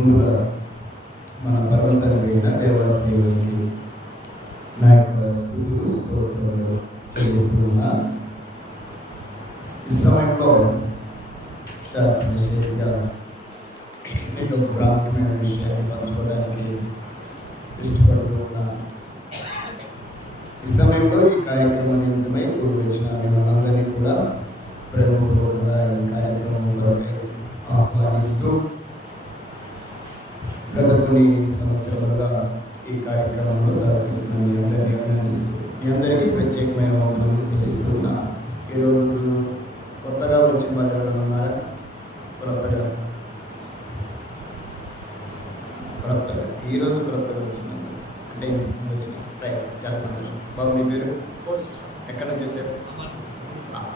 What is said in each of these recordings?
ముందుగా మన పర్వతమైన దేవాలయానికి నా యొక్క స్థుతులు స్తోత్రాలు చెల్లిస్తున్నా. ఈ సమయంలో చాలా విశేషంగా మీకు ఒక ప్రాముఖ్యమైన విషయాన్ని పంచుకోవడానికి ఇష్టపడుతూ ఉన్నా ఈ సమయంలో ఈ కార్యక్రమం నిమిత్తమై గురువు వచ్చిన మిమ్మల్ని కూడా ప్రభుత్వంగా ఈ కార్యక్రమంలోకి ఆహ్వానిస్తూ గత కొన్ని సంవత్సరాలుగా ఈ కార్యక్రమంలో సహకరిస్తున్న మీ అందరినీ అభినందిస్తూ మీ అందరికీ ప్రత్యేకమైన వందనలు చెల్లిస్తున్నా ఈరోజు కొత్తగా వచ్చిన వాళ్ళు ఎవరైనా ఉన్నారా కొత్తగా కొత్తగా ఈరోజు కొత్తగా వచ్చిన అంటే ఇంటికి వచ్చిన రైట్ చాలా సంతోషం బాబు మీ పేరు ఎక్కడి నుంచి వచ్చారు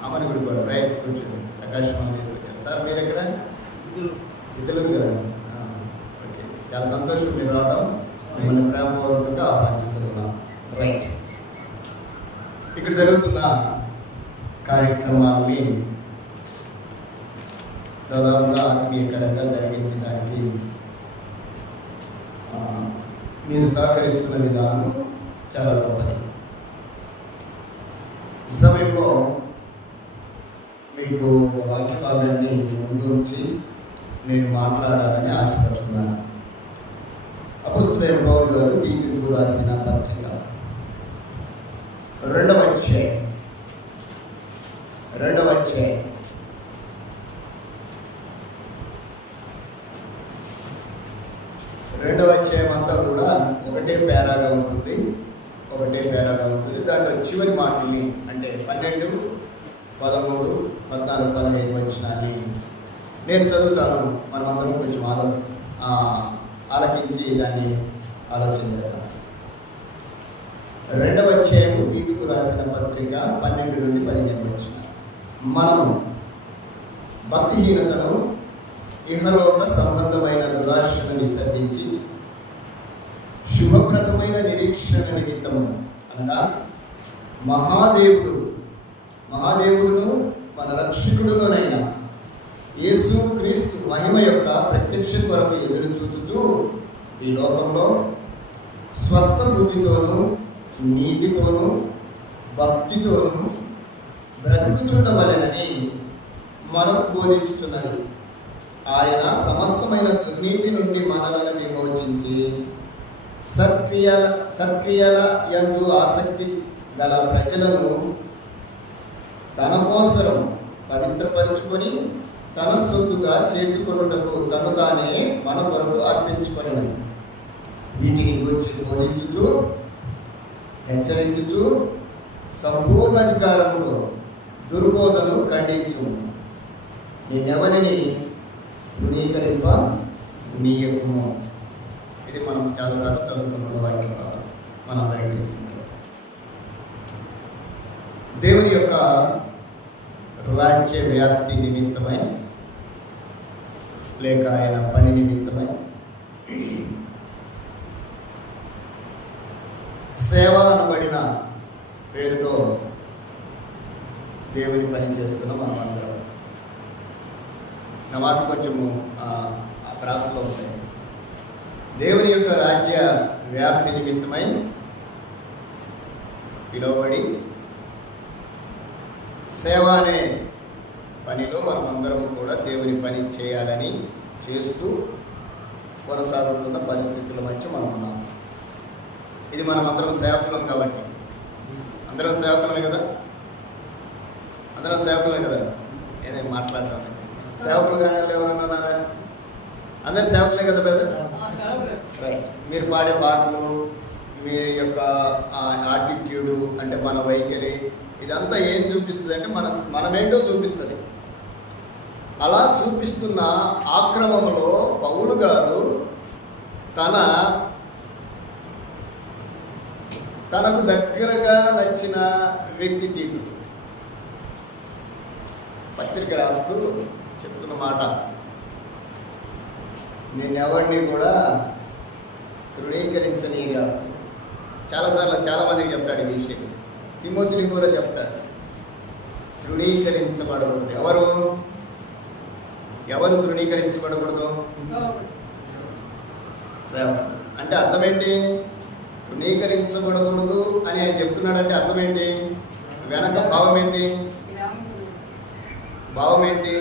అమని గుడి కూడా రైట్ కూర్చోండి సార్ మీరు ఎక్కడ? ఇద్దరు కదా. ఓకే. చాలా సంతోషం మీరు రావడం. మిమ్మల్ని ప్రేమపూర్వకంగా ఆహ్వానిస్తున్నాం. రైట్ ఇక్కడ జరుగుతున్న కార్యక్రమాన్ని దాదాపుగా ఆత్మీయకరంగా జరిగించడానికి మీరు సహకరిస్తున్న విధానం చాలా గొప్పది. సమయంలో మీకు వాక్యపాదాన్ని ముందు ఉంచి నేను మాట్లాడాలని ఆశపడుతున్నాను. అపుస్తే పౌరు గారు తీతుకు రాసిన పత్రిక రెండవ అధ్యాయం. రెండవ అధ్యాయం. రెండవ అధ్యాయం అంతా కూడా ఒకటే పేరాగా ఉంటుంది. ఒకటే పేరాగా ఉంటుంది. దాంట్లో చివరి మాటల్ని అంటే పన్నెండు పదమూడు పద్నాలుగు పదహైదు వచ్చినాన్ని నేను చదువుతాను. మనమందరం కొంచెం ఆలో ఆలకించి దాన్ని ఆలోచన రెండవ అధ్యాయము తీతుకు రాసిన పత్రిక పన్నెండు నుండి పదిహేను వచ్చిన. మనము భక్తిహీనతను ఇహలోక సంబంధమైన దురాశను విసర్జించి శుభప్రదమైన నిరీక్షణ నిమిత్తము అనగా మహాదేవుడు. మహాదేవుడును మన రక్షకుడునైన యేసు క్రీస్తు మహిమ యొక్క ప్రత్యక్ష కొరకు ఎదురు చూచుచూ ఈ లోకంలో స్వస్థ బుద్ధితోనూ నీతితోనూ భక్తితోనూ బ్రతుకుచుండవలెనని మనం బోధించుచున్నది. ఆయన సమస్తమైన దుర్నీతి నుండి మనలను విమోచించి సత్క్రియల సత్క్రియల ఎందు ఆసక్తి గల ప్రజలను తన కోసం పవిత్రపరుచుకొని తన సొత్తుగా చేసుకొనుటకు తను తానే మన కొరకు అర్పించుకొని వీటిని గురించి బోధించుచు హెచ్చరించుచు సంపూర్ణ అధికారంతో దుర్బోధను ఖండించు నేనెవరిని తృణీకరింప నీయకుము. ఇది మనం చాలాసార్లు చదువుకున్న వాక్యం మనం మన తెలిసింది. దేవుని యొక్క రాజ్య వ్యాప్తి నిమిత్తమై లేక ఆయన పని నిమిత్తమై. సేవ అనబడిన పేరుతో దేవుని పని చేస్తున్నాం మనం అందరం నా మాట కొంచెము ఆ, ప్రాసలో ఉంటాయి దేవుని యొక్క రాజ్య వ్యాప్తి నిమిత్తమై పిలువబడి సేవ అనే పనిలో మనం అందరం కూడా దేవుని పని చేయాలని చేస్తూ కొనసాగుతున్న పరిస్థితుల మధ్య మనం ఉన్నాం. ఇది మనం అందరం సేవకులం కాబట్టి. అందరం సేవకులమే కదా? అందరం సేవకులమే కదా? ఏదైనా మాట్లాడతాం సేవకులు కానీ ఎవరైనా ఉన్నారా? అందరు సేవకులే కదా బ్రదర్? మీరు పాడే పాటలు మీ యొక్క ఆటిట్యూడ్ అంటే మన వైఖరి ఇదంతా ఏం చూపిస్తుంది అంటే మన మనమేంటో చూపిస్తుంది. అలా చూపిస్తున్న ఆక్రమంలో పౌలు గారు తన తనకు దగ్గరగా నచ్చిన వ్యక్తి తీరు పత్రిక రాస్తూ చెప్తున్న మాట. నేను ఎవరిని కూడా తృణీకరించనీగా చాలాసార్లు చాలామందికి చెప్తాడు ఈ విషయం. తిమోతిని కూడా చెప్తాడు తృణీకరించబడకూడదు. ఎవరు? ఎవరు తృణీకరించబడకూడదు? అంటే అర్థం ఏంటి తృణీకరించబడకూడదు అని ఆయన చెప్తున్నాడంటే అర్థం ఏంటి వెనక భావం ఏంటి భావం ఏంటి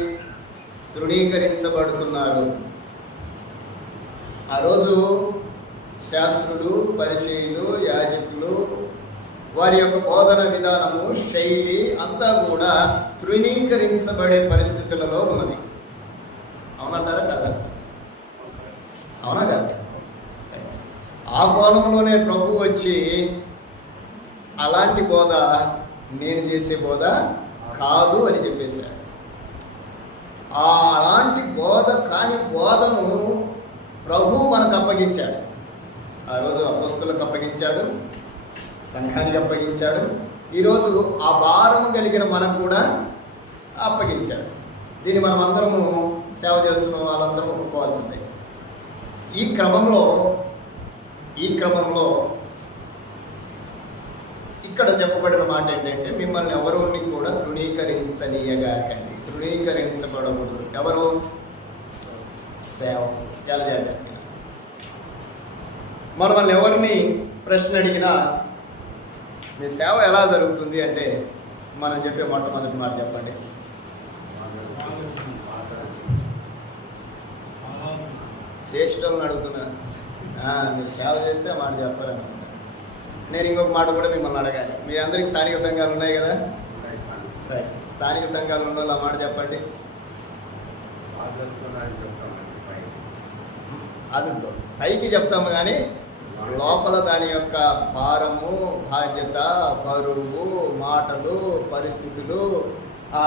తృణీకరించబడుతున్నారు ఆ రోజు శాస్త్రులు పరిచయులు యాజకులు వారి యొక్క బోధన విధానము శైలి అంతా కూడా తృణీకరించబడే పరిస్థితులలో ఉన్నది. అవునంటారా కదా అవునా కదా? ఆ కోణంలోనే ప్రభు వచ్చి అలాంటి బోధ నేను చేసే బోధ కాదు అని చెప్పేశారు. ఆ అలాంటి బోధ కాని బోధను ప్రభు మనకు అప్పగించాడు. ఆ రోజు అపస్తులకు అప్పగించాడు. సంఘానికి అప్పగించాడు. ఈరోజు ఆ భారం కలిగిన మనకు కూడా అప్పగించాడు. దీన్ని మనం అందరము సేవ చేస్తున్న వాళ్ళందరూ ఒప్పుకోవాల్సిందే. ఈ క్రమంలో ఈ క్రమంలో ఇక్కడ చెప్పబడిన మాట ఏంటంటే మిమ్మల్ని ఎవరిని కూడా తృణీకరించనీయగాకండి. తృణీకరించబడకూడదు. ఎవరు? సేవ. ఎలా చేయాలి మనల్ని ఎవరిని ప్రశ్న అడిగినా మీ సేవ ఎలా జరుగుతుంది అంటే మనం చెప్పే మొట్టమొదటి మాట చెప్పండి. శ్రేష్ఠులను అడుగుతున్నా మీరు సేవ చేస్తే మాట చెప్పారని నేను ఇంకొక మాట కూడా మిమ్మల్ని అడగాలి. మీ అందరికి స్థానిక సంఘాలు ఉన్నాయి కదా? రైట్ స్థానిక సంఘాలు ఉన్న వాళ్ళు ఆ మాట చెప్పండి. అది పైకి చెప్తాము కానీ లోపల దాని యొక్క భారము బాధ్యత బరువు మాటలు పరిస్థితులు ఆ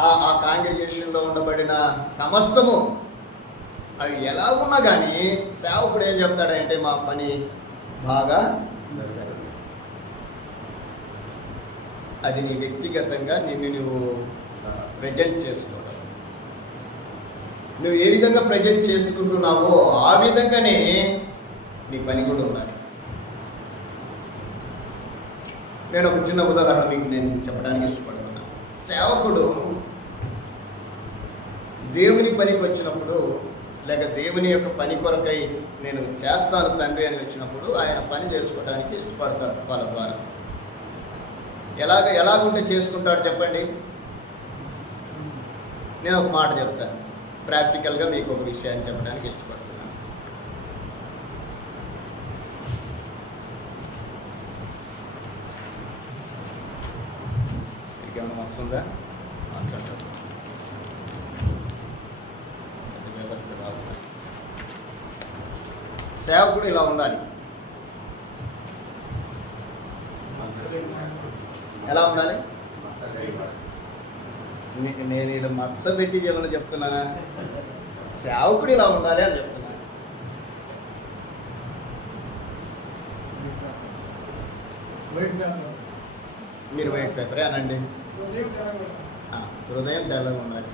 ఆ- కాంగ్రిగేషన్లో ఉండబడిన సమస్తము అవి ఎలా ఉన్నా కానీ సేవకుడు ఏం చెప్తాడంటే మా పని బాగా జరుగుతుంది. అది నీ వ్యక్తిగతంగా నిన్ను నువ్వు ప్రజెంట్ చేసుకోవడం నువ్వు ఏ విధంగా ప్రజెంట్ చేసుకుంటున్నావో ఆ విధంగానే నీ పని కూడా ఉండాలి. నేను ఒక చిన్న ఉదాహరణ మీకు నేను చెప్పడానికి ఇష్టపడుతున్నా. సేవకుడు దేవుని పనికి వచ్చినప్పుడు లేక దేవుని యొక్క పని కొరకై నేను చేస్తాను తండ్రి అని వచ్చినప్పుడు ఆయన పని చేసుకోవడానికి ఇష్టపడతాడు వాళ్ళ ద్వారా. ఎలాగ ఎలాగుంటే చేసుకుంటాడు చెప్పండి? నేను ఒక మాట చెప్తాను. ప్రాక్టికల్గా మీకు ఒక విషయాన్ని చెప్పడానికి ఇష్టపడతాను మీకు ఏమైనా మార్క్స్ ఉందా సేవకుడు ఇలా ఉండాలి. ఎలా ఉండాలి? నేను ఇలా మత్స పెట్టి ఏమన్నా చెప్తున్నా. సేవకుడు ఇలా ఉండాలి అని చెప్తున్నా. మీరు వైట్ పేపరే అనండి. హృదయం తెల్లగా ఉండాలి.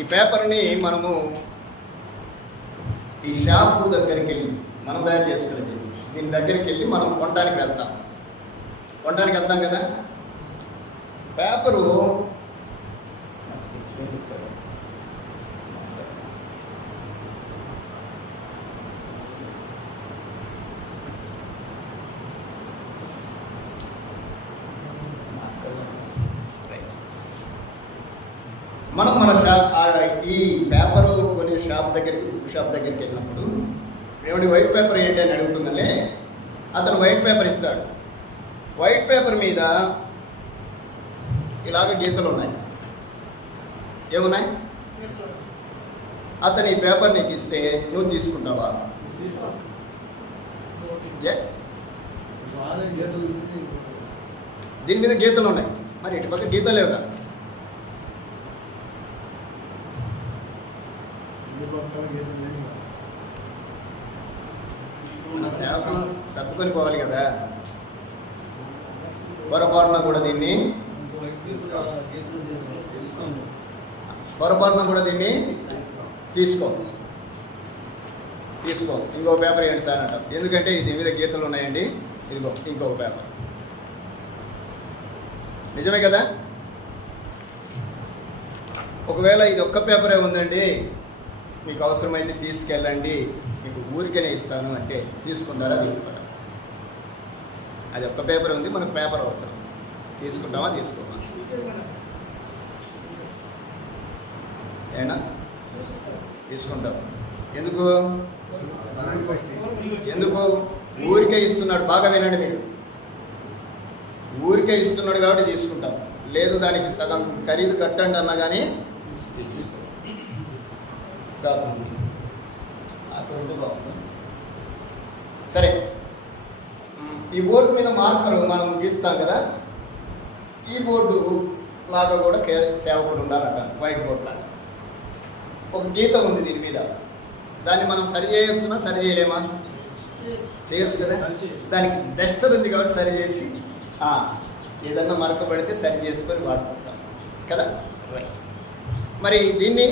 ఈ పేపర్ని మనము ఈ షాపు దగ్గరికి వెళ్ళి మనం తయారు చేసుకునేది. దీని దగ్గరికి వెళ్ళి మనం కొనడానికి వెళ్తాం. కొనడానికి వెళ్తాం కదా? పేపరు మనం మన షాప్ ఆ ఈ పేపర్ కొనే షాప్ దగ్గరికి బుక్ షాప్ దగ్గరికి వెళ్ళినప్పుడు ఏమిటి వైట్ పేపర్ ఏంటి? అని అడుగుతుందలే అతను వైట్ పేపర్ ఇస్తాడు. వైట్ పేపర్ మీద ఇలాగ గీతలు ఉన్నాయి. ఏమున్నాయి? అతను ఈ పేపర్ నీకు ఇస్తే నువ్వు తీసుకుంటావా? దీని మీద గీతలు ఉన్నాయి. మరి ఇటు పక్క గీతలు లేవు కదా మన శాసనం తప్పుకొని పోవాలి కదా. పొరపాటున కూడా దీన్ని పొరపాటున కూడా దీన్ని తీసుకో. తీసుకో. ఇంకో పేపర్ ఏంటి సార్ అంటాం ఎందుకంటే దీని మీద గీతలు ఉన్నాయండి. ఇదిగో ఇంకొక పేపర్. నిజమే కదా? ఒకవేళ ఇది ఒక్క పేపరే ఉందండి మీకు అవసరమైంది తీసుకెళ్ళండి. మీకు ఊరికనే ఇస్తాను అంటే తీసుకుంటారా తీసుకోరా? అది ఒక్క పేపర్ ఉంది మనకు పేపర్ అవసరం. తీసుకుంటామా తీసుకోమా? ఏనా? తీసుకుంటాం. ఎందుకు? ఎందుకు? ఊరికే ఇస్తున్నాడు బాగా వినండి మీరు. ఊరికే ఇస్తున్నాడు కాబట్టి తీసుకుంటాం. లేదు దానికి సగం ఖరీదు కట్టండి అన్నా కానీ కాకుండా. సరే. ఈ బోర్డు మీద మార్కర్ మనం గీస్తాం కదా. ఈ బోర్డు లాగా కూడా కే సేవకుడు ఉండాలంట వైట్ బోర్డు లాగా. ఒక గీత ఉంది దీని మీద. దాన్ని మనం సరి చేయొచ్చునా సరి చేయలేమా? చేయొచ్చు కదా. దానికి డస్టర్ ఉంది కాబట్టి సరి చేసి ఆ, ఏదన్నా మరక పడితే సరి చేసుకొని వాడుకుంటాం. కదా? రైట్ మరి దీన్ని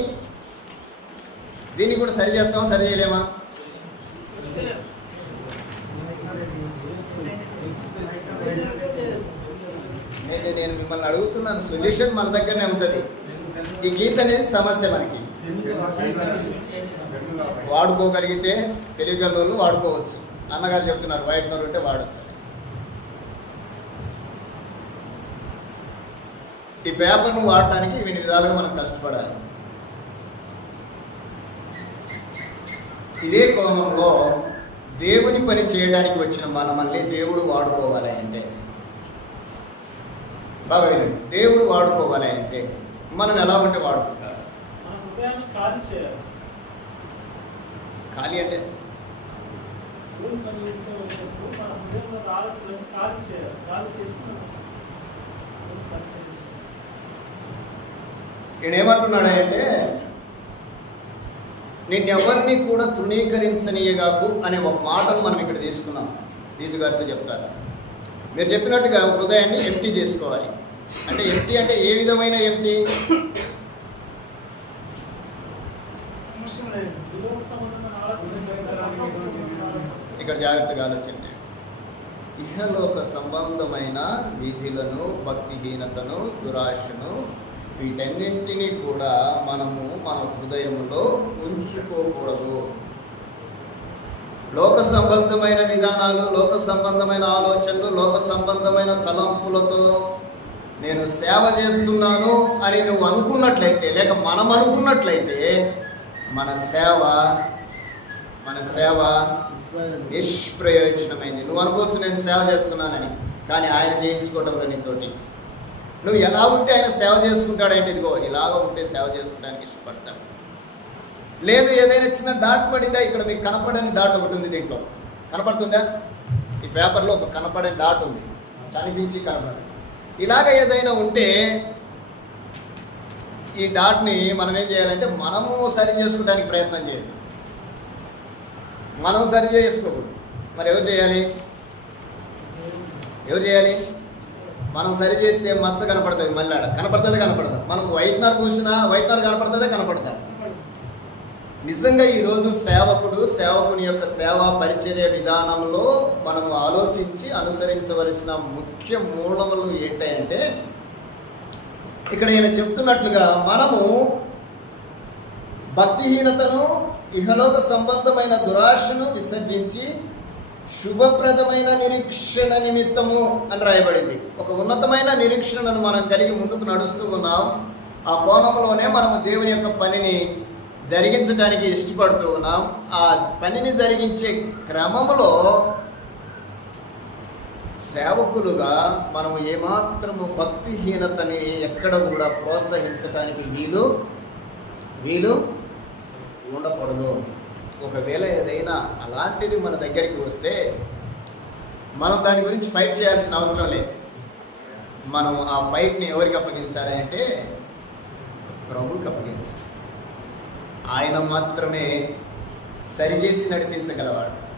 దీన్ని కూడా సరి చేస్తామా సరి చేయలేమా నేను నేను మిమ్మల్ని అడుగుతున్నాను. సొల్యూషన్ మన దగ్గరనే ఉంటుంది. ఈ గీత అనేది సమస్య మనకి. వాడుకోగలిగితే తెలియగల వాళ్ళు వాడుకోవచ్చు. అన్నగారు చెప్తున్నారు వైట్ నోరు ఉంటే వాడచ్చు. ఈ పేపర్ను వాడటానికి ఇన్ని విధాలుగా మనం కష్టపడాలి. ఇదే కోణంలో దేవుని పని చేయడానికి వచ్చిన మనమల్ని దేవుడు వాడుకోవాలి అంటే బాగా వినండి దేవుడు వాడుకోవాలి అంటే మనం ఎలా ఉంటే వాడుకుంటారు? ఖాళీ అంటే? భూమి మరియు ఇంట్లో ఉన్నప్పుడు మన హృదయంలో ఉన్న ఆలోచనలను ఖాళీ చేయాలి. ఖాళీ చేసి మనం భూమి పరిచయం చేసుకోవాలి. ఈయన ఏమంటున్నాడంటే నిన్నెవరిని కూడా తృణీకరించనీయగాకు అనే ఒక మాటను మనం ఇక్కడ తీసుకున్నాం. దీదు గారితో చెప్తారు మీరు చెప్పినట్టుగా హృదయాన్ని ఎంటీ చేసుకోవాలి. అంటే ఎంటీ అంటే ఏ విధమైన ఎంటీ ఇక్కడ జాగ్రత్తగా ఆలోచించండి. ఇహలోక సంబంధమైన విధులను భక్తిహీనతను దురాశను వీటన్నింటినీ కూడా మనము మన హృదయంలో ఉంచుకోకూడదు. లోక సంబంధమైన విధానాలు లోక సంబంధమైన ఆలోచనలు లోక సంబంధమైన తలంపులతో నేను సేవ చేస్తున్నాను అని నువ్వు అనుకున్నట్లయితే లేక మనం అనుకున్నట్లయితే మన సేవ మన సేవ నిష్ప్రయోజనమైంది. నువ్వు అనుకోవచ్చు నేను సేవ చేస్తున్నానని కానీ ఆయన చేయించుకోవటం నీతోటి. నువ్వు ఎలా ఉంటే ఆయన సేవ చేసుకుంటాడంటే ఇదిగో ఇలాగ ఉంటే సేవ చేసుకోవడానికి ఇష్టపడతాడు. లేదు ఏదైనా చిన్న డాట్ పడిందా? ఇక్కడ మీకు కనపడని డాట్ ఒకటి ఉంది దీంట్లో. కనపడుతుందా? ఈ పేపర్లో ఒక కనపడే డాట్ ఉంది. కనిపించి కనపడదు. ఇలాగ ఏదైనా ఉంటే ఈ డాట్ని మనం ఏం చేయాలంటే మనము సరి చేసుకోవడానికి ప్రయత్నం చేయాలి. మనం సరి చేసుకోకూడదు. మరి ఎవరు చేయాలి? ఎవరు చేయాలి? మనం సరి చేస్తే మచ్చ కనపడుతుంది మళ్ళీ ఆడ. కనపడుతుంది? కనపడదు? మనం వైట్నర్ కూర్చున్నా వైట్నర్ కనపడుతుందే? కనపడుతుంది నిజంగా ఈరోజు సేవకుడు సేవకుని యొక్క సేవా పరిచర్య విధానంలో మనం ఆలోచించి అనుసరించవలసిన ముఖ్య మూలములు ఏంటంటే ఇక్కడ ఈయన చెప్తున్నట్లుగా మనము భక్తిహీనతను ఇహలోక సంబంధమైన దురాశను విసర్జించి శుభప్రదమైన నిరీక్షణ నిమిత్తము అని రాయబడింది. ఒక ఉన్నతమైన నిరీక్షణను మనం కలిగి ముందుకు నడుస్తూ ఉన్నాం. ఆ కోణంలోనే మనము దేవుని యొక్క పనిని జరిగించడానికి ఇష్టపడుతూ ఉన్నాం. ఆ పనిని జరిగించే క్రమంలో సేవకులుగా మనం ఏమాత్రము భక్తిహీనతని ఎక్కడ కూడా ప్రోత్సహించడానికి వీలు వీలు ఉండకూడదు. ఒకవేళ ఏదైనా అలాంటిది మన దగ్గరికి వస్తే మనం దాని గురించి ఫైట్ చేయాల్సిన అవసరం లేదు. మనం ఆ ఫైట్ని ఎవరికి అప్పగించాలి అంటే ప్రభుకి అప్పగించాలి. ఆయన మాత్రమే సరిచేసి నడిపించగలవాడు.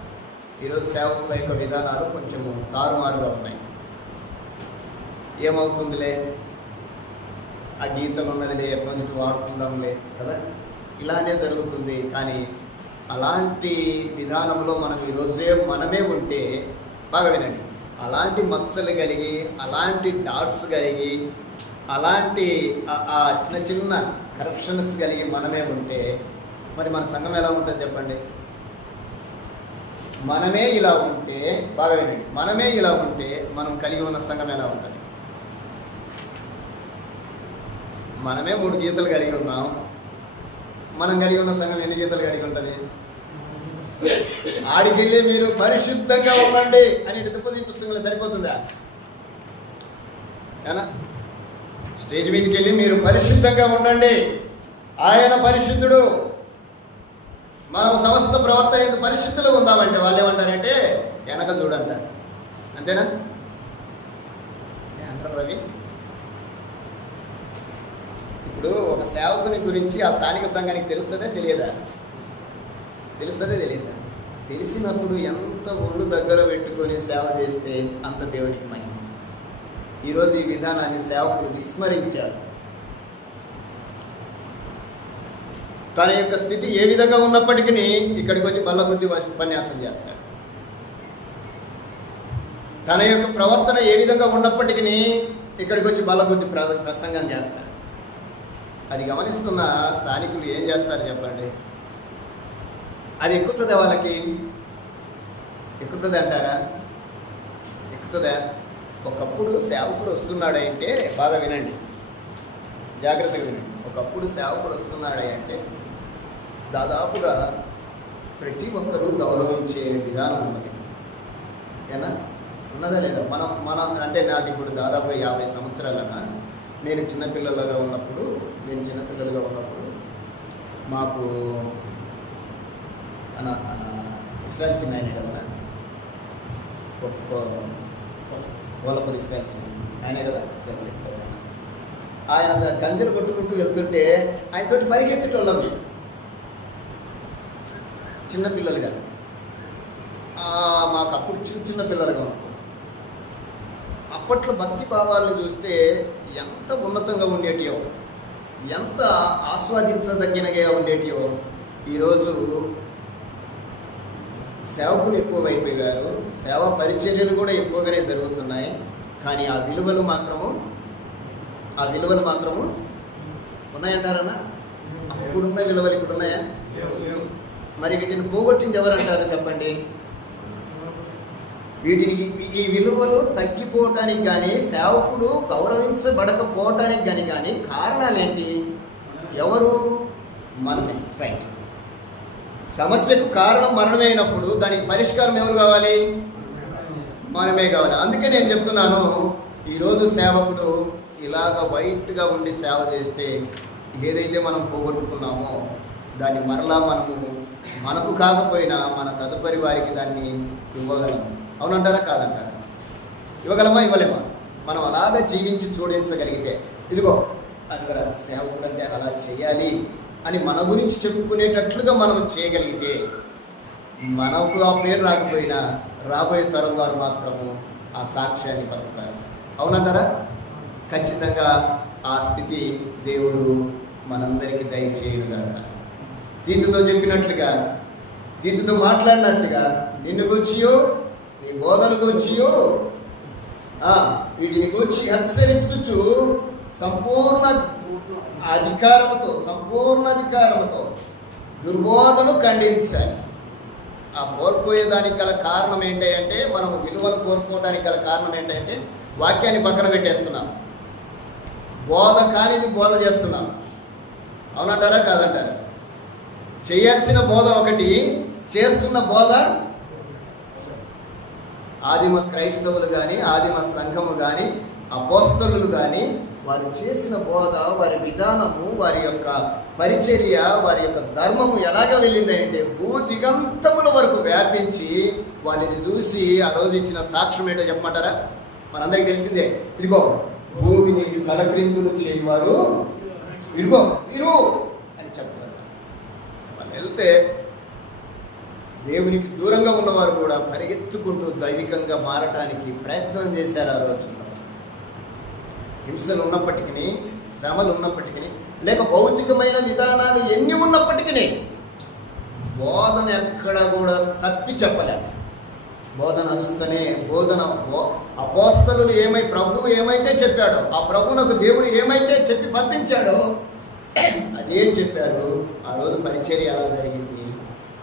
ఈరోజు సేవకుల యొక్క విధానాలు కొంచెము తారుమారుగా ఉన్నాయి. ఏమవుతుందిలే? ఆ గీతలు ఉన్నదిలే ఎప్పటి వాడుకుందాంలే కదా? ఇలానే జరుగుతుంది. కానీ అలాంటి విధానంలో మనం ఈరోజే మనమే ఉంటే బాగా వినండి. అలాంటి మచ్చలు కలిగి అలాంటి డాట్స్ కలిగి అలాంటి ఆ- చిన్న చిన్న కరప్షన్స్ కలిగి మనమే ఉంటే మరి మన సంఘం ఎలా ఉంటుంది చెప్పండి? మనమే ఇలా ఉంటే బాగా వినండి. మనమే ఇలా ఉంటే మనం కలిగి ఉన్న సంఘం ఎలా ఉంటుంది? మనమే మూడు గీతలు కలిగి ఉన్నాం. మనం కలిగి ఉన్న సంఘం ఎన్ని గీతలు కలిగి ఉంటుంది? ఆడికెళ్ళి మీరు పరిశుద్ధంగా ఉండండి అని డిపోజిట్ పుస్తకంలో సరిపోతుందా? ఏనా స్టేజ్ మీదకి వెళ్ళి మీరు పరిశుద్ధంగా ఉండండి. ఆయన పరిశుద్ధుడు. మనం సమస్త ప్రవర్తన ఎందు పరిశుద్ధులు ఉందామంటే వాళ్ళు ఏమంటారంటే వెనక చూడంటారు అంతేనా? అంటారు రవి? ఇప్పుడు ఒక సేవకుని గురించి ఆ స్థానిక సంఘానికి తెలుస్తుందే తెలియదా? తెలుస్తుందే తెలియదా? తెలిసినప్పుడు ఎంత ఒళ్ళు దగ్గర పెట్టుకొని సేవ చేస్తే అంత దేవునికి మహిమ. ఈరోజు ఈ విధానాన్ని సేవకులు విస్మరించారు తన యొక్క స్థితి ఏ విధంగా ఉన్నప్పటికీ ఇక్కడికి వచ్చి బల్లబుద్ధి ఉపన్యాసం చేస్తాడు. తన యొక్క ప్రవర్తన ఏ విధంగా ఉన్నప్పటికీ ఇక్కడికి వచ్చి బల్లబుద్ధి ప్ర ప్రసంగం చేస్తాడు. అది గమనిస్తున్న స్థానికులు ఏం చేస్తారు చెప్పండి? అది ఎక్కుతుందా వాళ్ళకి? ఎక్కుతుంది అంటారా? ఎక్కుతుందా? ఒకప్పుడు సేవకుడు వస్తున్నాడు అంటే బాగా వినండి. జాగ్రత్తగా వినండి. ఒకప్పుడు సేవకుడు వస్తున్నాడు అంటే దాదాపుగా ప్రతి ఒక్కరూ గౌరవించే విధానం ఉన్నది. ఏనా? ఉన్నదా లేదా? మనం మనం అంటే నాకు ఇప్పుడు దాదాపు యాభై సంవత్సరాలన్నా నేను చిన్నపిల్లలుగా ఉన్నప్పుడు నేను చిన్నపిల్లలుగా ఉన్నప్పుడు మాకు అన్న ఇస్రాయల్ చిన్న ఆయన కదా వాళ్ళపల్లి ఇస్రాయల్ ఆయనే కదా ఇస్రాయల్ ఆయన గంజలు కొట్టుకుంటూ వెళ్తుంటే ఆయనతో పరిగెత్తేటోళ్ళం మేము. చిన్నపిల్లలుగా మాకు అప్పుడు చిన్న చిన్న పిల్లలుగా ఉన్నాం. అప్పట్లో భక్తి భావాలను చూస్తే ఎంత ఉన్నతంగా ఉండేటియో ఎంత ఆస్వాదించదగినగా ఉండేటివో ఈరోజు సేవకులు ఎక్కువైపోయారు. సేవ పరిచర్యలు కూడా ఎక్కువగానే జరుగుతున్నాయి. కానీ ఆ విలువలు మాత్రము ఆ విలువలు మాత్రము ఉన్నాయంటారన్నా? అప్పుడున్న విలువలు ఇప్పుడు ఉన్నాయా మరి వీటిని పోగొట్టింది ఎవరంటారు చెప్పండి? వీటిని ఈ విలువలు తగ్గిపోవటానికి కానీ సేవకుడు గౌరవించబడకపోవటానికి కానీ కానీ కారణాలేంటి? ఎవరు? మనమే. రైట్ సమస్యకు కారణం మనమైనప్పుడు దానికి పరిష్కారం ఎవరు కావాలి? మనమే కావాలి. అందుకే నేను చెప్తున్నాను ఈరోజు సేవకుడు ఇలాగ వైట్గా ఉండి సేవ చేస్తే ఏదైతే మనం పోగొట్టుకున్నామో దాన్ని మరలా మనము మనకు కాకపోయినా మన తదుపరి వారికి దాన్ని ఇవ్వగలం. అవునంటారా కాదంటారా? ఇవ్వగలమా? ఇవ్వలేమా? మనం అలాగ జీవించి చూడించగలిగితే ఇదిగో అక్కడ సేవకుడు అంటే అలా చేయాలి. అని మన గురించి చెప్పుకునేటట్లుగా మనం చేయగలిగితే మనకు ఆ పేరు రాకపోయినా రాబోయే తరం వారు మాత్రము ఆ సాక్ష్యాన్ని పలుకుతారు అవునంటారా? ఖచ్చితంగా ఆ స్థితి దేవుడు మనందరికీ దయచేయుగాక. తీతుతో చెప్పినట్లుగా తీతుతో మాట్లాడినట్లుగా నిన్ను గూర్చియో నీ బోధను గూర్చియో వీటిని గూర్చి హెచ్చరిస్తూ సంపూర్ణ అధికారముతో సంపూర్ణ అధికారముతో దుర్బోధను ఖండించాలి. ఆ కోల్పోయేదానికి గల కారణం ఏంటంటే మనం విలువలు కోల్పోవడానికి గల కారణం ఏంటంటే వాక్యాన్ని పక్కన పెట్టేస్తున్నాం. బోధ కానిది బోధ చేస్తున్నాం. అవునంటారా? కాదంటారా? చేయాల్సిన బోధ ఒకటి చేస్తున్న బోధ ఆదిమ క్రైస్తవులు కానీ ఆదిమ సంఘము కానీ అపోస్తలు కానీ వారు చేసిన బోధ వారి విధానము వారి యొక్క పరిచర్య వారి యొక్క ధర్మము ఎలాగ వెళ్ళింది అంటే భూ దిగంతముల వరకు వ్యాపించి వారిని చూసి ఆ రోజు ఇచ్చిన సాక్ష్యం ఏంటో చెప్పమంటారా? మనందరికీ తెలిసిందే. ఇదిగో భూమిని తలక్రిందులు చేయవారు. ఇదిగో వీరు అని చెప్పారు వాళ్ళు వెళ్తే దేవునికి దూరంగా ఉన్నవారు కూడా పరిగెత్తుకుంటూ దైవికంగా మారటానికి ప్రయత్నం చేశారు ఆ రోజున హింసలు ఉన్నప్పటికీ శ్రమలు ఉన్నప్పటికీ లేక భౌతికమైన విధానాలు ఎన్ని ఉన్నప్పటికీ బోధన ఎక్కడ కూడా తప్పి చెప్పలేదు బోధన అనుస్తూనే బోధన అపోస్తలు ఏమై ప్రభువు ఏమైతే చెప్పాడో ఆ ప్రభువునకు దేవుడు ఏమైతే చెప్పి పంపించాడో అదే చెప్పారు ఆ రోజు పరిచర్య ఎలా జరిగింది?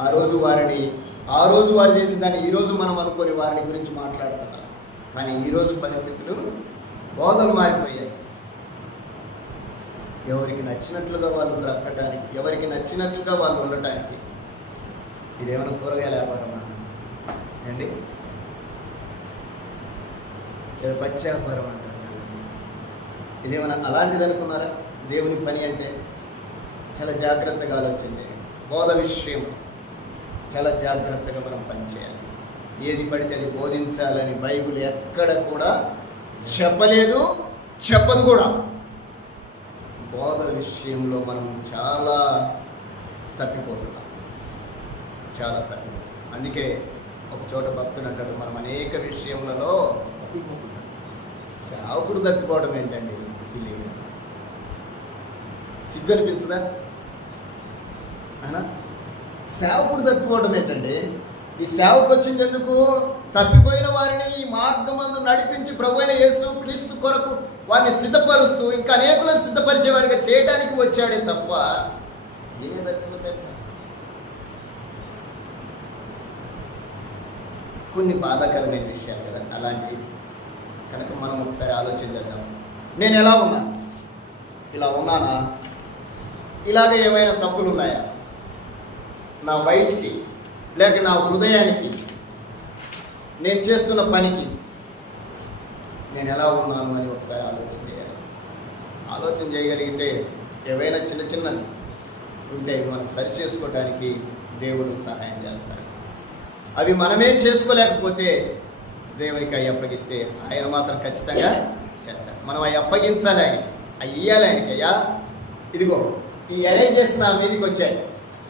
ఆ రోజు వారిని ఆ రోజు వారు చేసిన దాన్ని ఈరోజు మనం అనుకొని వారిని గురించి మాట్లాడుతున్నాం. కానీ ఈ రోజు పరిస్థితులు బోధలు మారిపోయాయి. ఎవరికి నచ్చినట్లుగా వాళ్ళు బ్రతకడానికి ఎవరికి నచ్చినట్లుగా వాళ్ళు ఉండటానికి ఇదేమైనా కూరగాయల వ్యాపారమా? అండి ఏదో పచ్చి వ్యాపారం అంటారు ఇదేమైనా అలాంటిది అనుకున్నారా? దేవుని పని అంటే చాలా జాగ్రత్తగా ఆలోచించండి బోధ విషయం చాలా జాగ్రత్తగా మనం పనిచేయాలి. ఏది పడితే అది బోధించాలని బైబిల్ ఎక్కడ కూడా చెప్పలేదు చెప్పదు కూడా. బోధ విషయంలో మనం చాలా తప్పిపోతున్నాం. చాలా తప్పిపోతున్నాం. అందుకే ఒక చోట భక్తుడు అంటాడు మనం అనేక విషయములలో సేవకుడు తప్పిపోవడం ఏంటండి? సిలి సిగ్గు అనిపించదా సేవకుడు తప్పిపోవడం ఏంటండి? ఈ సేవకు వచ్చింది ఎందుకు తప్పిపోయిన వారిని ఈ మార్గమందు నడిపించి ప్రభు అయిన యేసు క్రీస్తు కొరకు వారిని సిద్ధపరుస్తూ ఇంకా అనేకులను సిద్ధపరిచే వారిగా చేయడానికి వచ్చాడే తప్ప ఏమే తప్పిపోతే కొన్ని బాధాకరమైన విషయాలు కదా అలాంటివి. కనుక మనం ఒకసారి ఆలోచించేద్దాం నేను ఎలా ఉన్నా? ఇలా ఉన్నానా? ఇలాగ ఏమైనా తప్పులు ఉన్నాయా? నా బయటికి లేక నా హృదయానికి నేను చేస్తున్న పనికి నేను ఎలా ఉన్నాను అని ఒకసారి ఆలోచన చేయాలి. ఆలోచన చేయగలిగితే ఏవైనా చిన్న చిన్న ఉంటే మనం సరి చేసుకోవడానికి దేవుడు సహాయం చేస్తాడు. అవి మనమే చేసుకోలేకపోతే దేవునికి అవి అప్పగిస్తే ఆయన మాత్రం ఖచ్చితంగా చేస్తాడు. మనం అవి అప్పగించాలి. ఆయన అవి ఇయ్యాలి ఆయనకి. అయ్యా ఇదిగో ఈ అరేంజ్ చేసిన నా మీదకి వచ్చాయి.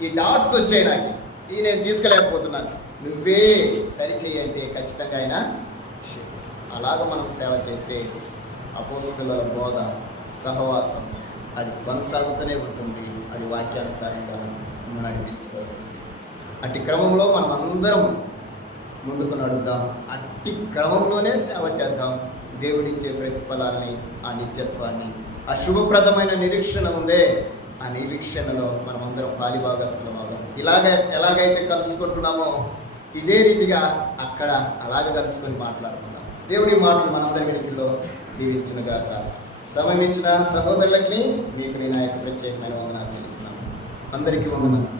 ఈ డాట్స్ వచ్చాయి నాకు. ఇవి నేను తీసుకోలేకపోతున్నాను నువ్వే సరిచేయంటే ఖచ్చితంగా ఆయన అలాగ మనం సేవ చేస్తే అపోస్తుల బోధ సహవాసం అది కొనసాగుతూనే ఉంటుంది. అది వాక్యానుసారంగా నడిపించబడుతుంది. అట్టి క్రమంలో మనం అందరం ముందుకు నడుద్దాం. అట్టి క్రమంలోనే సేవ చేద్దాం. దేవుడిచ్చే ప్రతిఫలాన్ని ఆ నిత్యత్వాన్ని ఆ శుభప్రదమైన నిరీక్షణ ఉందే ఆ నిరీక్షణలో మనమందరం అందరం పాలిభాగస్థులం అవుదాం ఇలాగ ఎలాగైతే కలుసుకుంటున్నామో ఇదే రీతిగా అక్కడ అలాగే కలుసుకొని మాట్లాడుకుందాం. దేవుడి మాటలు మనందరి వెనుకల్లో దీవించిన గాక. సమయం ఇచ్చిన సహోదరులకి మీకు నేను ఆ యొక్క ప్రత్యేకమైన వందనాలు తెలుస్తున్నాను అందరికీ వందనాలు.